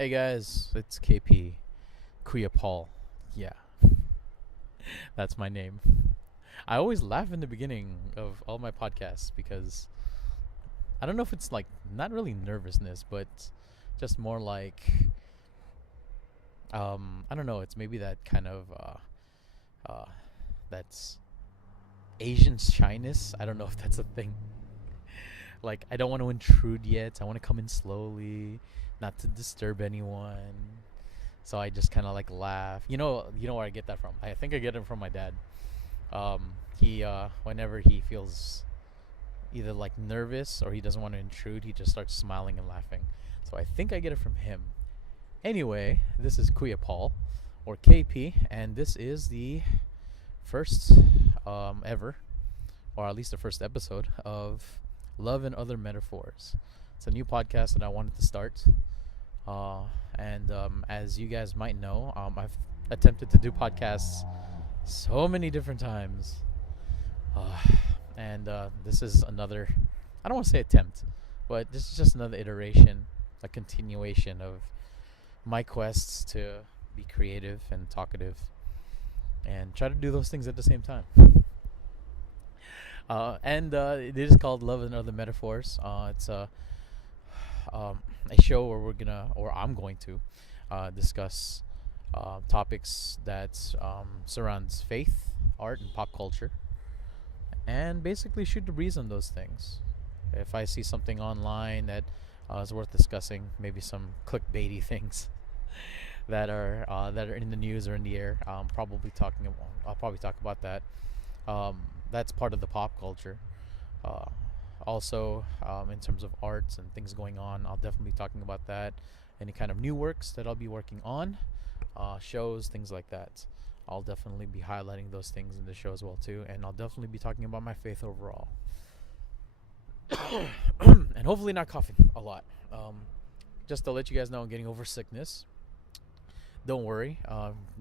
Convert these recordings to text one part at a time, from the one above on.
Hey guys, it's KP, Kuya Paul. Yeah, that's my name. I always laugh in the beginning of all my podcasts because I don't know if it's like not really nervousness, but just more like I don't know. It's maybe that kind of that's Asian shyness. I don't know if that's a thing. Like I don't want to intrude yet. I want to come in slowly, not to disturb anyone. So I just kind of like laugh. You know where I get that from? I think I get it from my dad. He whenever he feels either like nervous or he doesn't want to intrude, he just starts smiling and laughing. So I think I get it from him. Anyway, this is Kuya Paul or KP, and this is the first ever, or at least the first episode of Love and Other Metaphors. It's a new podcast that I wanted to start. And as you guys might know, I've attempted to do podcasts so many different times. Uh, and this is another, I don't want to say attempt, but this is just another iteration, a continuation of my quests to be creative and talkative and try to do those things at the same time. And it is called Love and Other Metaphors. It's a show where I'm going to discuss topics that surrounds faith, art, and pop culture, and basically shoot the breeze on those things. If I see something online that is worth discussing, maybe some clickbaity things that are in the news or in the air, I'll probably talk about that. That's part of the pop culture. Uh, Also, in terms of arts and things going on, I'll definitely be talking about that. Any kind of new works that I'll be working on, shows, things like that. I'll definitely be highlighting those things in the show as well too, and I'll definitely be talking about my faith overall, and hopefully not coughing a lot. Just to let you guys know, I'm getting over sickness. Don't worry,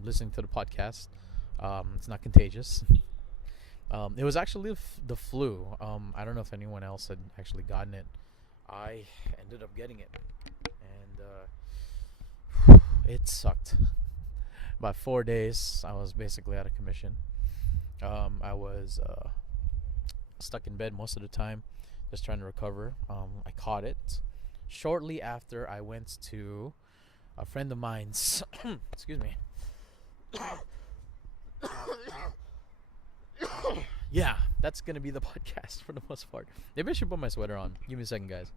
listening to the podcast, it's not contagious. It was actually the flu. I don't know if anyone else had actually gotten it. I ended up getting it, and it sucked. About 4 days, I was basically out of commission. I was stuck in bed most of the time, just trying to recover. I caught it shortly after I went to a friend of mine's. Excuse me. Yeah, that's gonna be the podcast for the most part. Maybe I should put my sweater on. Give me a second, guys.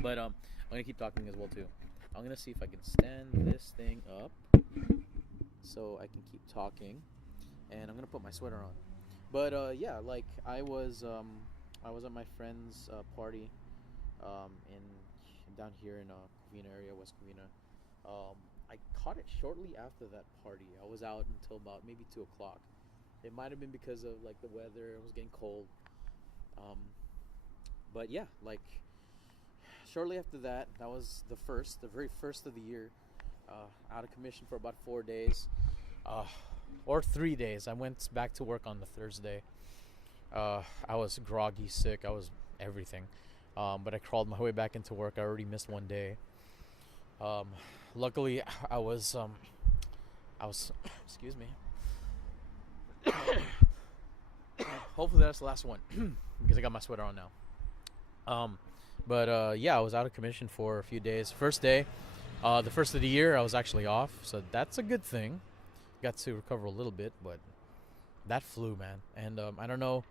But I'm gonna keep talking as well too. I'm gonna see if I can stand this thing up so I can keep talking, and I'm gonna put my sweater on. But yeah, like I was at my friend's party in down here in Covina area, West Covina. I caught it shortly after that party. I was out until about maybe 2 o'clock. It might have been because of like the weather. It was getting cold. But yeah, like shortly after that, that was the very first of the year. Out of commission for about 4 days, or 3 days. I went back to work on the Thursday. I was groggy, sick. I was everything. But I crawled my way back into work. I already missed 1 day. Luckily, I was excuse me. Hopefully that's the last one because I got my sweater on now. But yeah, I was out of commission for a few days. First day, the first of the year, I was actually off, so that's a good thing. Got to recover a little bit, but that flu, man. And I don't know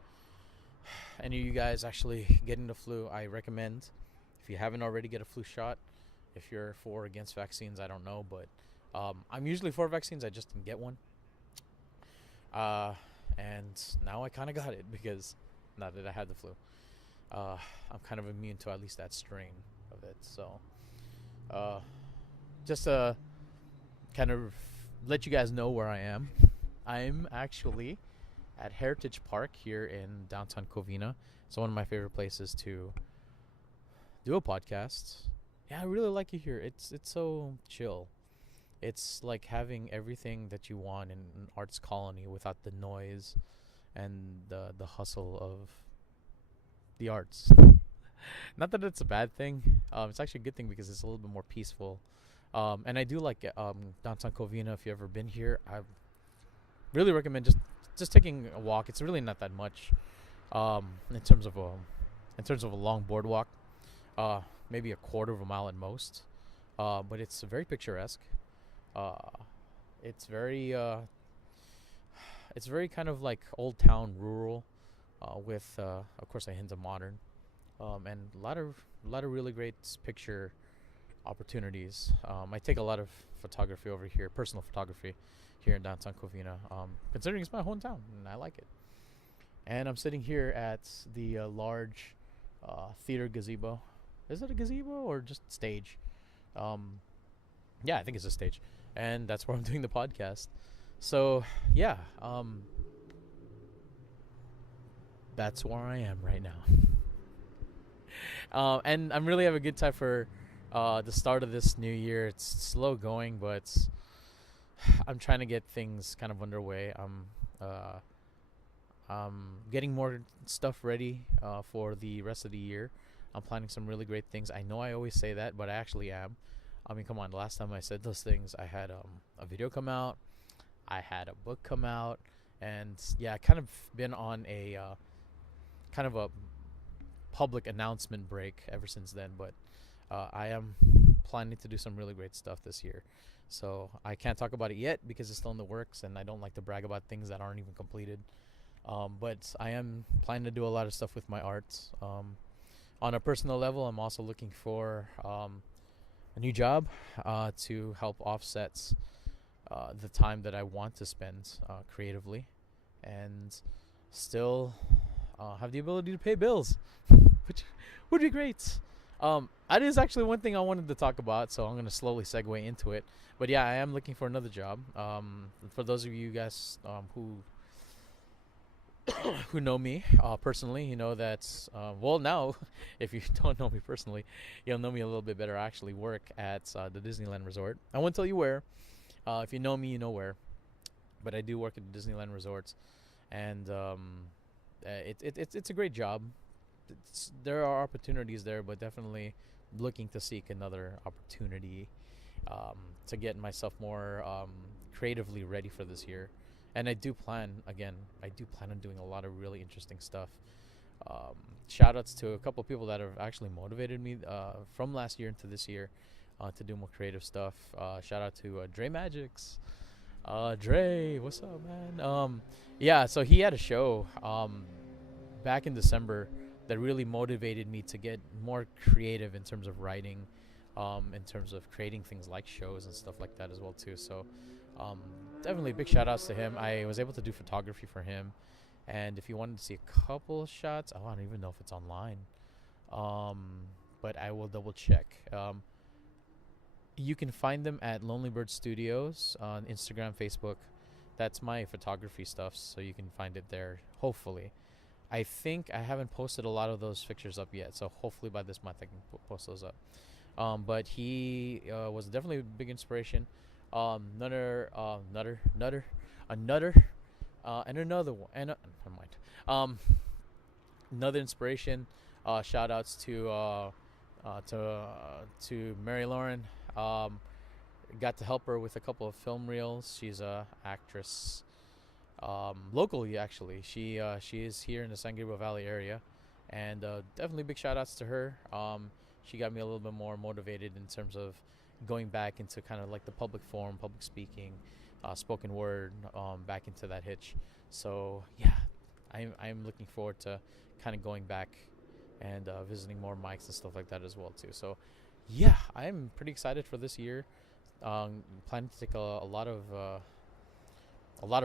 any of you guys actually getting the flu. I recommend, if you haven't already, get a flu shot. If you're for or against vaccines, I don't know, but I'm usually for vaccines. I just didn't get one. And now I kind of got it because now that I had the flu, I'm kind of immune to at least that strain of it. So, just to kind of let you guys know where I am. I'm actually at Heritage Park here in downtown Covina. It's one of my favorite places to do a podcast. Yeah, I really like it here. It's so chill. It's like having everything that you want in an arts colony without the noise and the hustle of the arts. Not that it's a bad thing. It's actually a good thing because it's a little bit more peaceful. And I do like downtown Covina. If you've ever been here, I really recommend just taking a walk. It's really not that much in terms of a long boardwalk. Uh, Maybe a quarter of a mile at most. But it's very picturesque. Uh, it's very it's very kind of like old town rural, with of course a hint of modern, and a lot of really great picture opportunities. I take a lot of photography over here, personal photography, here in downtown Covina. Considering it's my hometown and I like it. And I'm sitting here at the large theater gazebo. Is it a gazebo or just stage? Um, yeah, I think it's a stage, and that's where I'm doing the podcast. So yeah, that's where I am right now. And I'm really having a good time for the start of this new year. It's slow going, but I'm trying to get things kind of underway. Getting more stuff ready for the rest of the year. I'm planning some really great things. I know I always say that, but I actually am. I mean, come on. The last time I said those things, I had a video come out, I had a book come out, and yeah, I kind of been on a kind of a public announcement break ever since then. But I am planning to do some really great stuff this year. So I can't talk about it yet because it's still in the works, and I don't like to brag about things that aren't even completed. But I am planning to do a lot of stuff with my art. On a personal level, I'm also looking for a new job to help offset the time that I want to spend creatively, and still have the ability to pay bills, which would be great. That is actually one thing I wanted to talk about, so I'm going to slowly segue into it. But yeah, I am looking for another job. For those of you guys who know me personally, you know that, well, now, if you don't know me personally, you'll know me a little bit better. I actually work at the Disneyland Resort. I won't tell you where. If you know me, you know where. But I do work at the Disneyland Resorts, and it's a great job. There are opportunities there, but definitely looking to seek another opportunity to get myself more creatively ready for this year. And I do plan on doing a lot of really interesting stuff. Um, Shout outs to a couple of people that have actually motivated me from last year into this year to do more creative stuff. Shout out to Dre Magics. Dre, what's up, man? Yeah, so he had a show back in December that really motivated me to get more creative in terms of writing, in terms of creating things like shows and stuff like that as well too. So um, definitely big shout outs to him. I was able to do photography for him, and if you wanted to see a couple shots, I don't even know if it's online, um, but I will double check. You can find them at Lonely Bird Studios on Instagram, Facebook. That's my photography stuff, so you can find it there. Hopefully, I think I haven't posted a lot of those pictures up yet, so hopefully by this month I can post those up. But he was definitely a big inspiration. Another, and another one, and never mind. Another inspiration. Shout outs to Mary Lauren. Got to help her with a couple of film reels. She's a actress, locally actually. She is here in the San Gabriel Valley area, and definitely big shout outs to her. She got me a little bit more motivated in terms of going back into kind of like the public forum, public speaking, spoken word, back into that hitch. So yeah, I'm looking forward to kind of going back and visiting more mics and stuff like that as well too. So yeah, I'm pretty excited for this year. Planning to take a lot of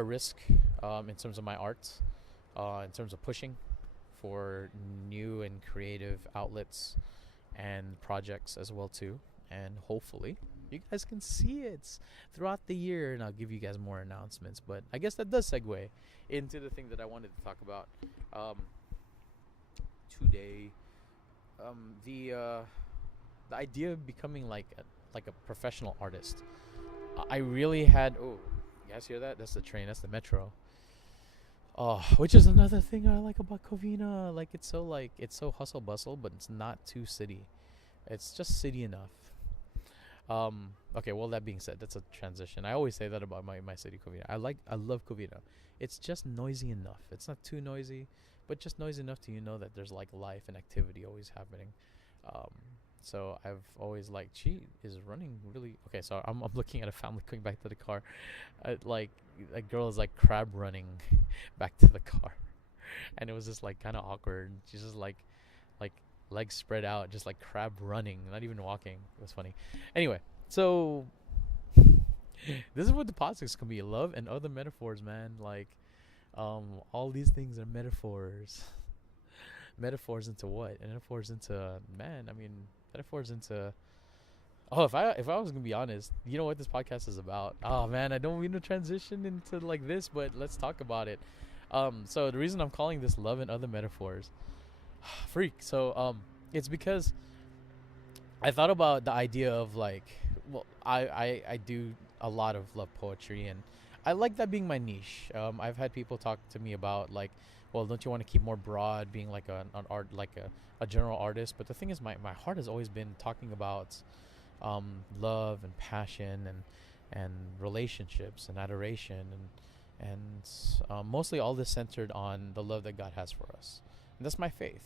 risk in terms of my art, in terms of pushing for new and creative outlets and projects as well too. And hopefully you guys can see it throughout the year, and I'll give you guys more announcements. But I guess that does segue into the thing that I wanted to talk about today. The idea of becoming like a professional artist. I really had. Oh, you guys hear that? That's the train. That's the metro. Oh, which is another thing I like about Covina. Like it's so hustle bustle, but it's not too city. It's just city enough. Okay, well, that being said, that's a transition. I always say that about my city, Covina. I love Covina. It's just noisy enough. It's not too noisy, but just noisy enough to that there's like life and activity always happening. Um, so I've always liked. She is running really okay. So I'm looking at a family going back to the car. Like a girl is like crab running back to the car, and it was just like kind of awkward. She's just like legs spread out, just like crab running, not even walking. It was funny. Anyway, so this is what the politics can be: love and other metaphors, man. Like, all these things are metaphors. Metaphors into what? Metaphors into man. I mean, metaphors into. Oh, if I was gonna be honest, you know what this podcast is about? Oh man, I don't mean to transition into like this, but let's talk about it. So the reason I'm calling this love and other metaphors, freak. So it's because I thought about the idea of like, well, I do a lot of love poetry, and I like that being my niche. I've had people talk to me about like, well, don't you want to keep more broad, being like an art, like a general artist? But the thing is, my heart has always been talking about love and passion and relationships and adoration and mostly all this centered on the love that God has for us. And that's my faith.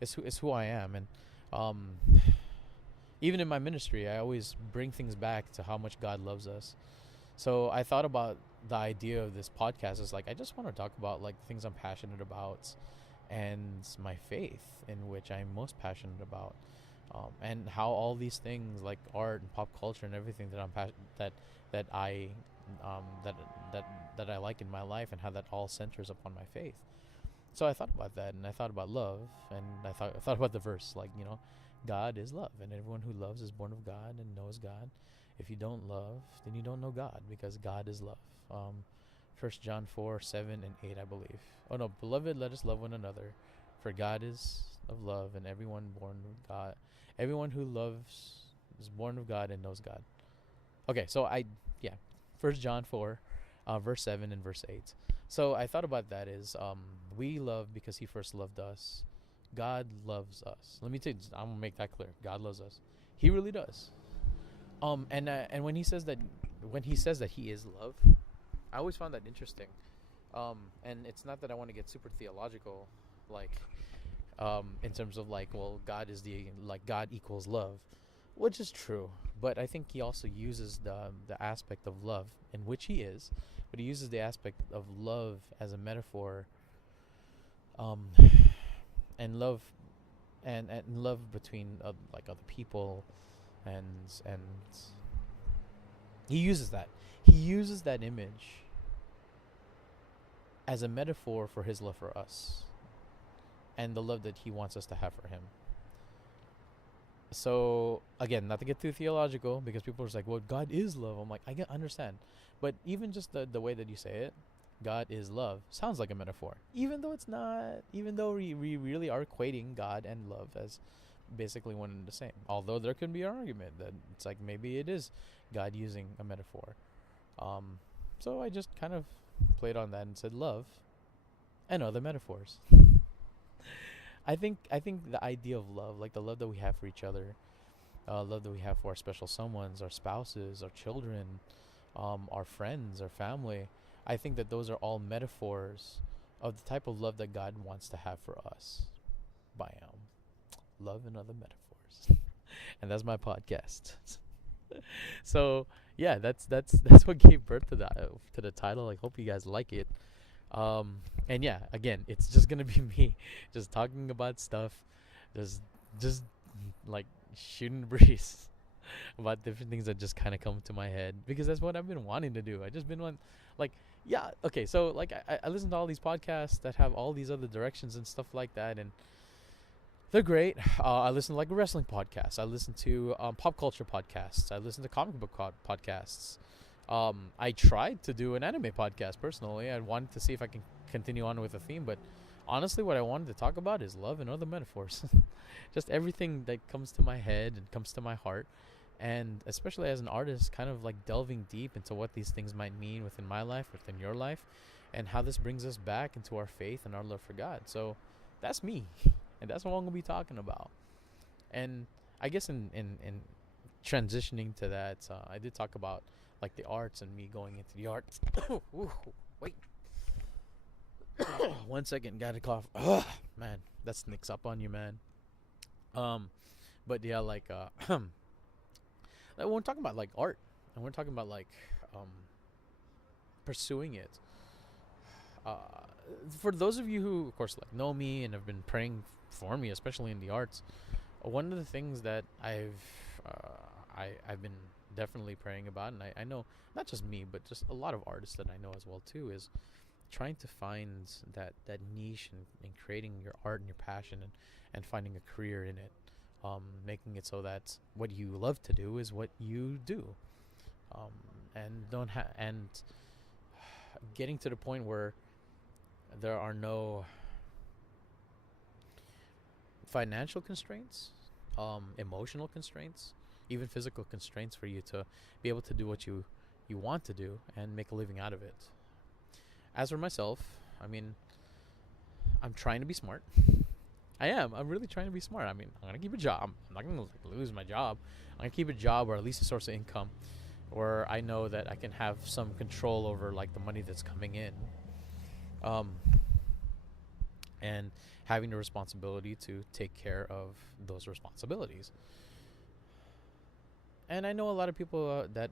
Is who I am, and um, even in my ministry, I always bring things back to how much God loves us. So I thought about the idea of this podcast is like I just want to talk about like the things I'm passionate about and my faith in which I'm most passionate about. And how all these things like art and pop culture and everything that that I that that I like in my life, and how that all centers upon my faith. So I thought about that, and I thought about love, and I thought about the verse, like God is love, and everyone who loves is born of God and knows God. If you don't love, then you don't know God, because God is love. 1 John 4:7 and 8, I believe. Oh no, beloved, let us love one another, for God is of love, and everyone who loves is born of God and knows God. Okay, so yeah, 1 John 4, verse 7 and verse 8. So I thought about that is we love because He first loved us. God loves us. Let me tell you, I'm gonna make that clear. God loves us. He really does. And when He says that He is love, I always found that interesting. And it's not that I want to get super theological, like in terms of like, well, God equals love, which is true. But I think He also uses the aspect of love, in which He is, but He uses the aspect of love as a metaphor, um, and love, and love between like other people, and He uses that. He uses that image as a metaphor for His love for us, and the love that He wants us to have for Him. So again, not to get too theological, because people are just like, well, God is love. I'm like, understand, but even just the way that you say it, God is love, sounds like a metaphor, even though it's not. Even though we really are equating God and love as basically one and the same. Although there could be an argument that it's like maybe it is God using a metaphor. So I just kind of played on that and said love and other metaphors. I think the idea of love, like the love that we have for each other, love that we have for our special someones, our spouses, our children, our friends, our family. I think that those are all metaphors of the type of love that God wants to have for us. Bam, love and other metaphors, and that's my podcast. So yeah, that's what gave birth to the title. I hope you guys like it. And yeah, again, it's just gonna be me just talking about stuff, just like shooting the breeze about different things that just kind of come to my head, because that's what I've been wanting to do. I just been one, like, yeah, okay, so like I listen to all these podcasts that have all these other directions and stuff like that, and they're great. I listen to like wrestling podcasts. I listen to pop culture podcasts. I listen to comic book podcasts. I tried to do an anime podcast personally. I wanted to see if I can continue on with the theme, but honestly, what I wanted to talk about is love and other metaphors. Just everything that comes to my head and comes to my heart, and especially as an artist, kind of like delving deep into what these things might mean within my life, within your life, and how this brings us back into our faith and our love for God. So that's me, and that's what I'm gonna be talking about. And I guess in transitioning to that, I did talk about like the arts and me going into the arts. Ooh, wait, 1 second, got a cough. Ugh, man, that sneaks up on you, man. Um, but yeah, like when we're talking about like art, and we're talking about like um pursuing it. Uh, for those of you who, of course, like know me and have been praying for me, especially in the arts, one of the things that I've been definitely praying about, and I know not just me, but just a lot of artists that I know as well too, is trying to find that niche in creating your art and your passion, and finding a career in it, making it so that what you love to do is what you do, um, and getting to the point where there are no financial constraints, emotional constraints, even physical constraints for you to be able to do what you want to do and make a living out of it. As for myself, I mean, I'm trying to be smart. I am. I'm really trying to be smart. I mean, I'm gonna keep a job. I'm not gonna lose my job. I'm gonna keep a job, or at least a source of income, where I know that I can have some control over like the money that's coming in, um, and having the responsibility to take care of those responsibilities. And I know a lot of people that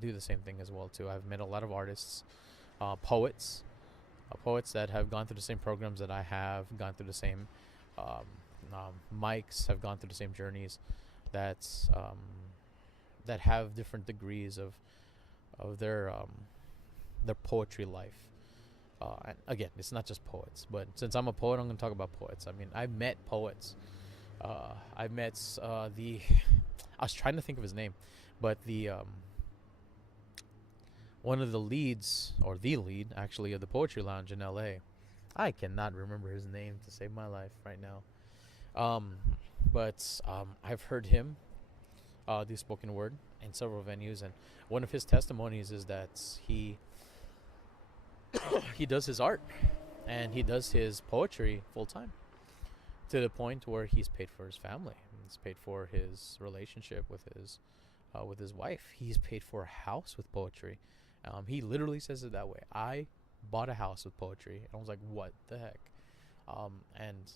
do the same thing as well too. I've met a lot of artists, poets, poets that have gone through the same programs that I have gone through the same, um, mics have gone through the same journeys, that that have different degrees of their poetry life. And again, it's not just poets, but since I'm a poet, I'm going to talk about poets. I mean, I've met poets. I've met the. I was trying to think of his name, but the one of the leads, or the lead actually, of the Poetry Lounge in L.A. I cannot remember his name to save my life right now. But I've heard him do spoken word in several venues, and one of his testimonies is that he does his art and he does his poetry full time, to the point where he's paid for his family. He's paid for his relationship with his wife. He's paid for a house with poetry. He literally says it that way. I bought a house with poetry, and I was like, "What the heck?" And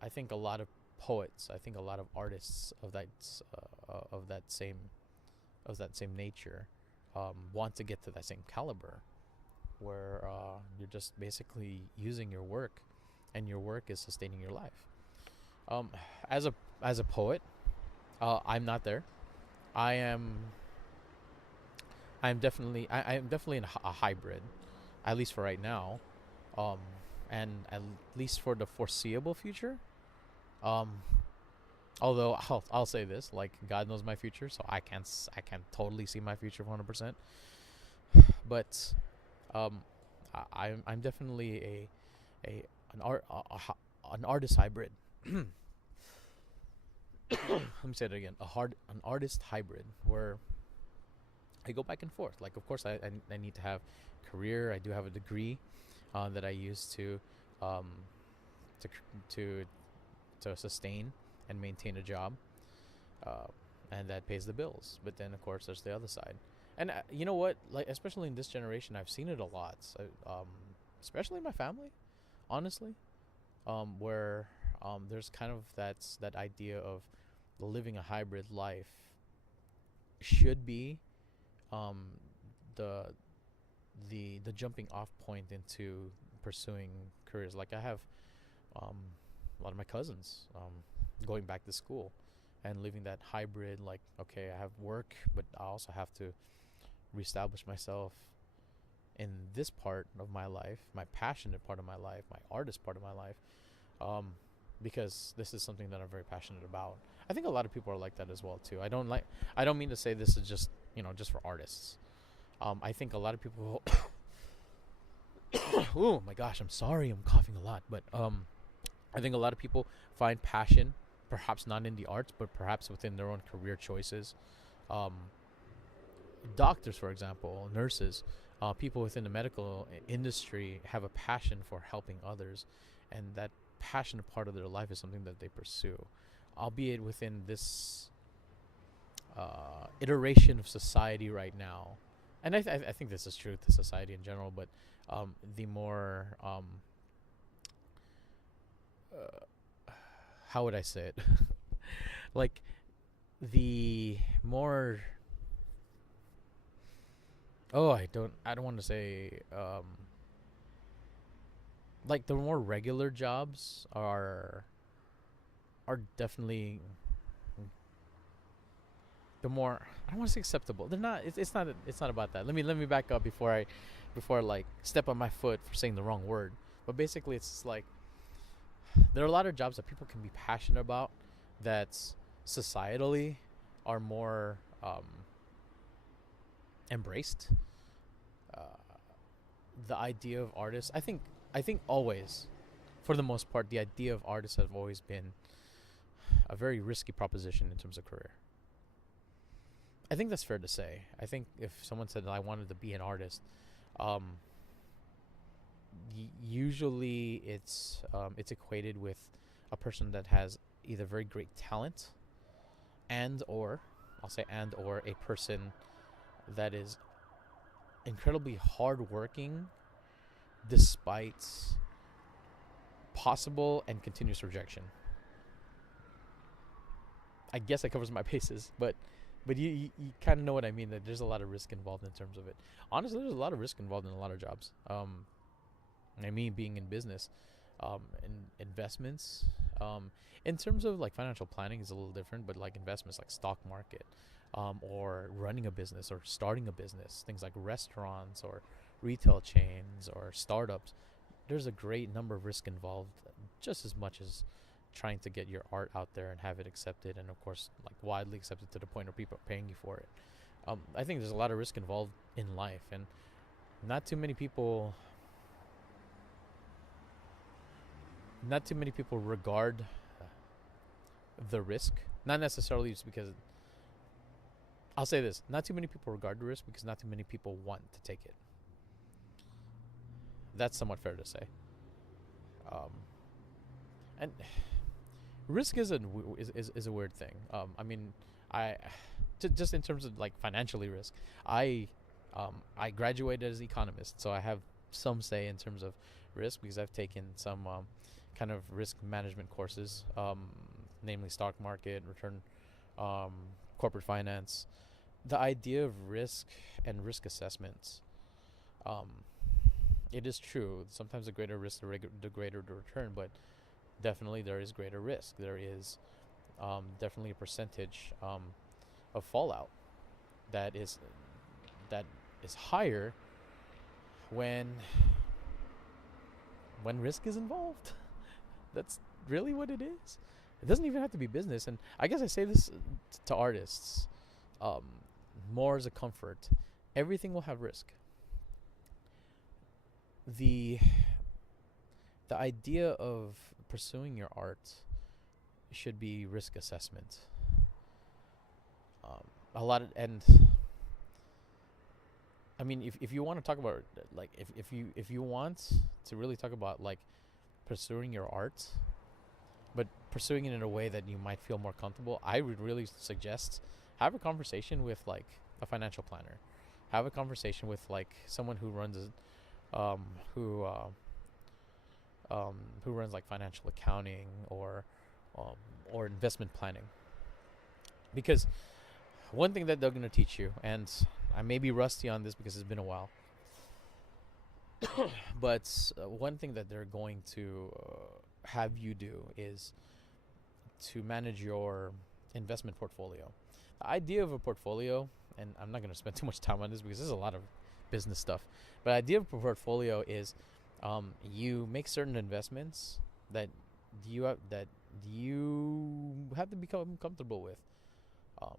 I think a lot of poets, I think a lot of artists of that same of that same nature, want to get to that same caliber, where you're just basically using your work, and your work is sustaining your life. Um, as a poet, I'm not there. I am. I am definitely in a hybrid, at least for right now, um, and at least for the foreseeable future. Um, although I'll say this, like, God knows my future, so I can't totally see my future 100%. But I'm definitely a an art an artist hybrid. Let me say it again. An artist hybrid, where I go back and forth. Like, of course, I need to have career. I do have a degree that I use um, to to sustain and maintain a job, uh, and that pays the bills. But then, of course, there's the other side. And you know what? Like, especially in this generation, I've seen it a lot. So, especially in my family, honestly, where there's kind of that idea of living a hybrid life should be um, the the jumping off point into pursuing careers. Like, I have a lot of my cousins going back to school and living that hybrid. Like, okay, I have work, but I also have to reestablish myself in this part of my life, my passionate part of my life, my artist part of my life, um, because this is something that I'm very passionate about. I think a lot of people are like that as well too. I don't mean to say this is just, just for artists. I think a lot of people. Oh my gosh, I'm sorry, I'm coughing a lot, but I think a lot of people find passion, perhaps not in the arts, but perhaps within their own career choices. Um, Doctors, for example, nurses, people within the medical industry have a passion for helping others, and that passionate part of their life is something that they pursue, albeit within this iteration of society right now, and I think this is true to society in general, but the more how would I say it? Like the more I don't want to say like the more regular jobs are definitely the more, I don't want to say acceptable. They're not. It's not about that. Let me back up before I like step on my foot for saying the wrong word. But basically, it's like there are a lot of jobs that people can be passionate about that societally are more embraced. Uh, the idea of artists, I think always, for the most part, the idea of artists have always been a very risky proposition in terms of career. I think that's fair to say. I think if someone said that I wanted to be an artist, um, usually it's equated with a person that has either very great talent and or I'll say and or a person that is incredibly hardworking despite possible and continuous rejection. I guess that covers my bases, but you kind of know what I mean. That there's a lot of risk involved in terms of it. Honestly, there's a lot of risk involved in a lot of jobs. I mean, being in business, in investments, in terms of like financial planning is a little different, but like investments like stock market, or running a business or starting a business, things like restaurants or retail chains or startups, there's a great number of risk involved, just as much as trying to get your art out there and have it accepted, and of course like widely accepted to the point where people are paying you for it. I think there's a lot of risk involved in life, and not too many people not too many people regard the risk. Not necessarily just because, I'll say this, not too many people regard the risk because not too many people want to take it. That's somewhat fair to say. Um, and risk is a weird thing. I mean, I just in terms of like financially risk, I I graduated as an economist, so I have some say in terms of risk because I've taken some kind of risk management courses, namely stock market, return, um, corporate finance. The idea of risk and risk assessments. Um, it is true. Sometimes the greater risk, the greater the return, but definitely there is greater risk. There is definitely a percentage of fallout that is that is higher when risk is involved. That's really what it is. It doesn't even have to be business, and I guess I say this to artists um, more as a comfort. Everything will have risk. the the idea of pursuing your art should be risk assessment. A lot of, and I mean, if you want to talk about like if you want to really talk about like pursuing your art, but pursuing it in a way that you might feel more comfortable, I would really suggest have a conversation with like a financial planner, have a conversation with like someone who runs um, who uh, who runs like financial accounting or investment planning, because one thing that they're going to teach you, and I may be rusty on this because it's been a while, but one thing that they're going to have you do is to manage your investment portfolio. The idea of a portfolio, and I'm not going to spend too much time on this because there's a lot of business stuff, but the idea of a portfolio is you make certain investments that you have to become comfortable with. Um,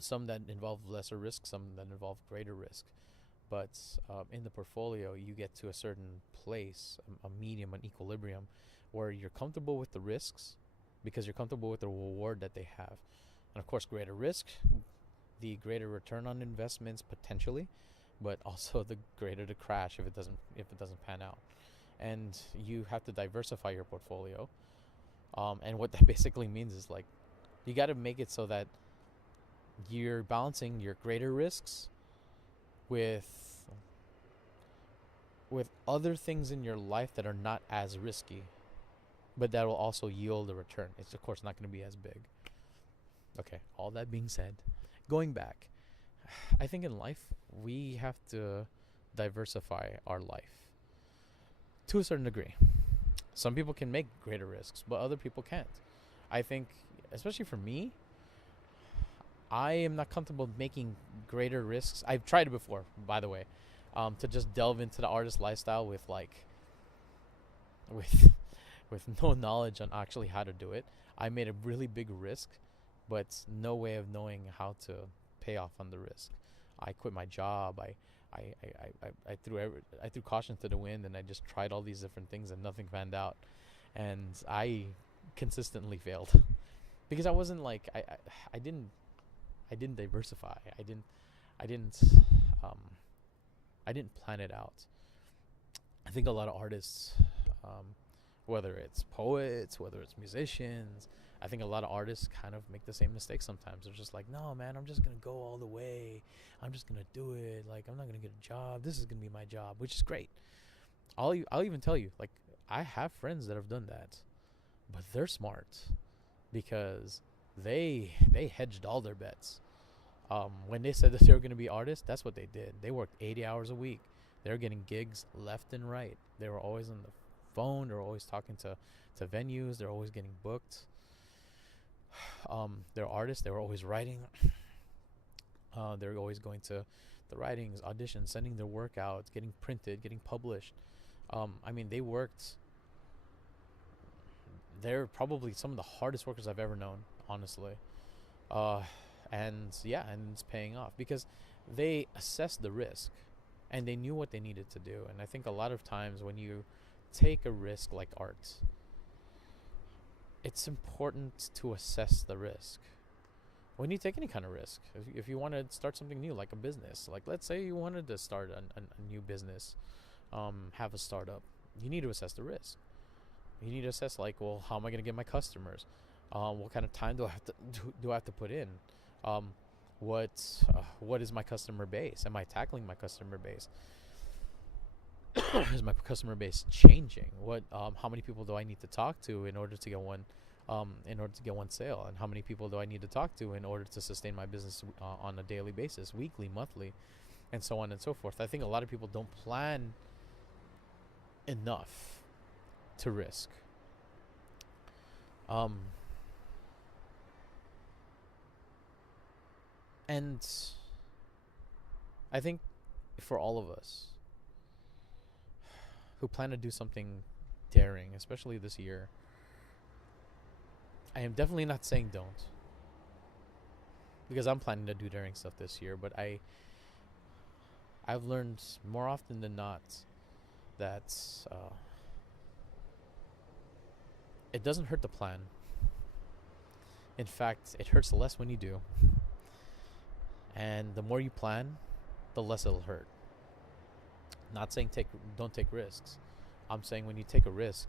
some that involve lesser risk, some that involve greater risk. But in the portfolio, you get to a certain place, a medium, an equilibrium, where you're comfortable with the risks because you're comfortable with the reward that they have. And of course, greater risk, the greater return on investments potentially, but also the greater the crash if it doesn't pan out. And you have to diversify your portfolio. And what that basically means is like you got to make it so that You're balancing your greater risks with other things in your life that are not as risky, but that will also yield a return. It's of course not going to be as big. Okay, all that being said, going back, I think in life we have to diversify our life to a certain degree. Some people can make greater risks, but other people can't. I think, especially for me, I am not comfortable making greater risks. I've tried it before, by the way, to just delve into the artist lifestyle with with no knowledge on actually how to do it. I made a really big risk, but no way of knowing how to pay off on the risk. I quit my job. I threw caution to the wind, and I just tried all these different things, and nothing panned out. And I consistently failed because I wasn't like I didn't diversify. I didn't um, I didn't plan it out. I think a lot of artists, whether it's poets, whether it's musicians, I think a lot of artists kind of make the same mistake sometimes. They're just like, no, man, I'm just going to go all the way. I'm just going to do it. Like, I'm not going to get a job. This is going to be my job, which is great. I'll even tell you, like, I have friends that have done that, but they're smart because they hedged all their bets. When they said that they were going to be artists, that's what they did. They worked 80 hours a week. They were getting gigs left and right. They were always on the phone. They were always talking to venues. They're always getting booked. They're artists. They were always writing. They're always going to the writings, auditions, sending their work out, getting printed, getting published. I mean, they worked. They're probably some of the hardest workers I've ever known, honestly. And yeah, and it's paying off because they assessed the risk and they knew what they needed to do. And I think a lot of times when you take a risk like art, it's important to assess the risk. When you take any kind of risk, if you want to start something new, like a business, like let's say you wanted to start a new business, have a startup, you need to assess the risk. You need to assess, like, well, how am I going to get my customers? What kind of time do I have to put in? What is my customer base? Am I tackling my customer base? Is my customer base changing? How many people do I need to talk to in order to get one sale? And how many people do I need to talk to in order to sustain my business on a daily basis, weekly, monthly, and so on and so forth? I think a lot of people don't plan enough to risk. And I think for all of us who plan to do something daring, especially this year, I am definitely not saying don't, because I'm planning to do daring stuff this year. But I've learned more often than not that it doesn't hurt to plan. In fact, it hurts less when you do. And the more you plan, the less it'll hurt. Not saying don't take risks. I'm saying when you take a risk,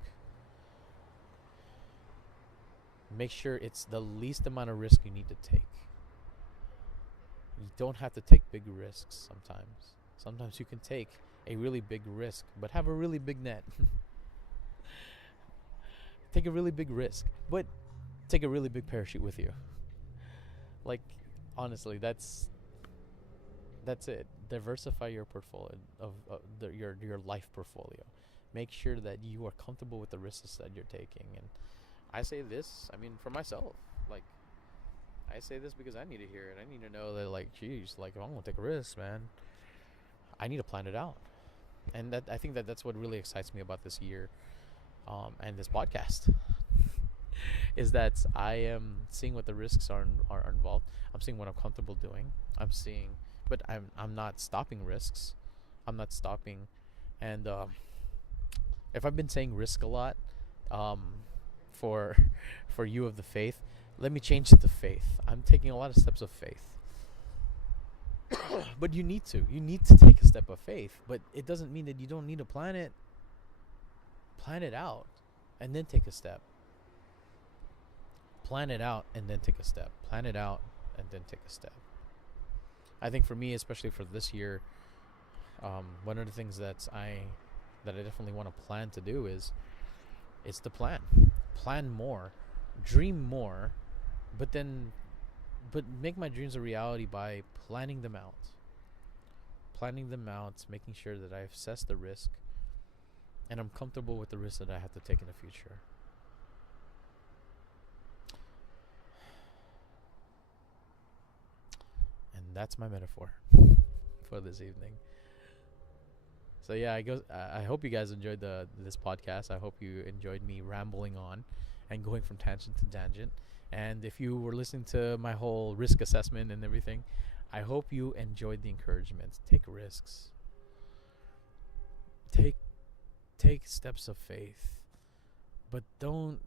make sure it's the least amount of risk you need to take. You don't have to take big risks sometimes. Sometimes you can take a really big risk, but have a really big net. Take a really big risk, but take a really big parachute with you. Like, honestly, that's it. Diversify your portfolio your life portfolio. Make sure that you are comfortable with the risks that you're taking. And I say this, I mean, for myself, like, I say this because I need to hear it. I need to know that, like, geez, like, if I'm gonna take a risk, man, I need to plan it out. And that I think that's what really excites me about this year, and this podcast, is that I am seeing what the risks are involved. I'm seeing what I'm comfortable doing. But I'm not stopping risks. I'm not stopping. And if I've been saying risk a lot, for you of the faith, let me change it to faith. I'm taking a lot of steps of faith. But you need to take a step of faith. But it doesn't mean that you don't need to plan it out and then take a step. Plan it out and then take a step. Plan it out and then take a step. I think for me, especially for this year, one of the things that I definitely want to plan to do is to plan more, dream more, but then but make my dreams a reality by planning them out, making sure that I've assessed the risk and I'm comfortable with the risk that I have to take in the future. And that's my metaphor for this evening. So yeah, I hope you guys enjoyed this podcast. I hope you enjoyed me rambling on and going from tangent to tangent. And if you were listening to my whole risk assessment and everything, I hope you enjoyed the encouragement. Take risks. Take take steps of faith, but don't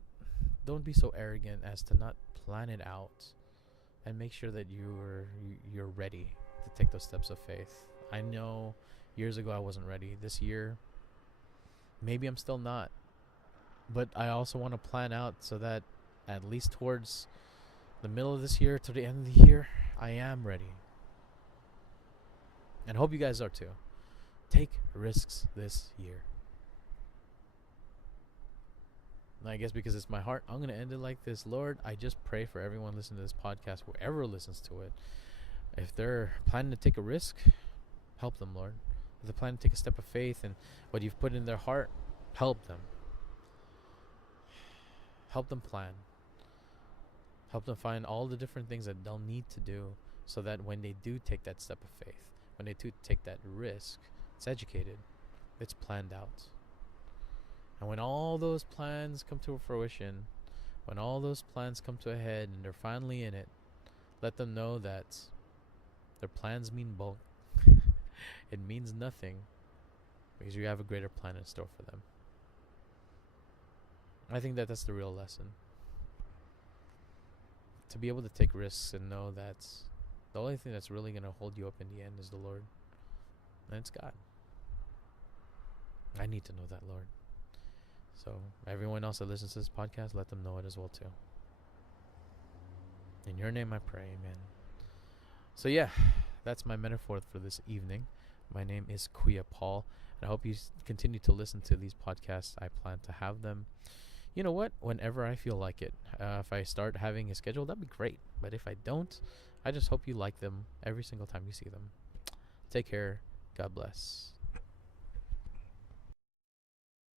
be so arrogant as to not plan it out and make sure that you're ready to take those steps of faith. I know years ago I wasn't ready. This year maybe I'm still not, but I also want to plan out so that at least towards the middle of this year to the end of the year I am ready. And I hope you guys are too. Take risks this year. And I guess because it's my heart, I'm going to end it like this. Lord, I just pray for everyone listening to this podcast, whoever listens to it. If they're planning to take a risk, help them, Lord. If they're planning to take a step of faith and what you've put in their heart, help them. Help them plan. Help them find all the different things that they'll need to do so that when they do take that step of faith, when they do take that risk, it's educated, it's planned out. And when all those plans come to fruition, when all those plans come to a head and they're finally in it, let them know that their plans mean bulk. It means nothing because you have a greater plan in store for them. I think that that's the real lesson. To be able to take risks and know that the only thing that's really going to hold you up in the end is the Lord. And it's God. I need to know that, Lord. So everyone else that listens to this podcast, let them know it as well too. In your name I pray, amen. So yeah, that's my metaphor for this evening. My name is Kuya Paul, and I hope you continue to listen to these podcasts. I plan to have them, you know what, whenever I feel like it. If I start having a schedule, that'd be great. But if I don't, I just hope you like them every single time you see them. Take care. God bless.